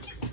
Thank you.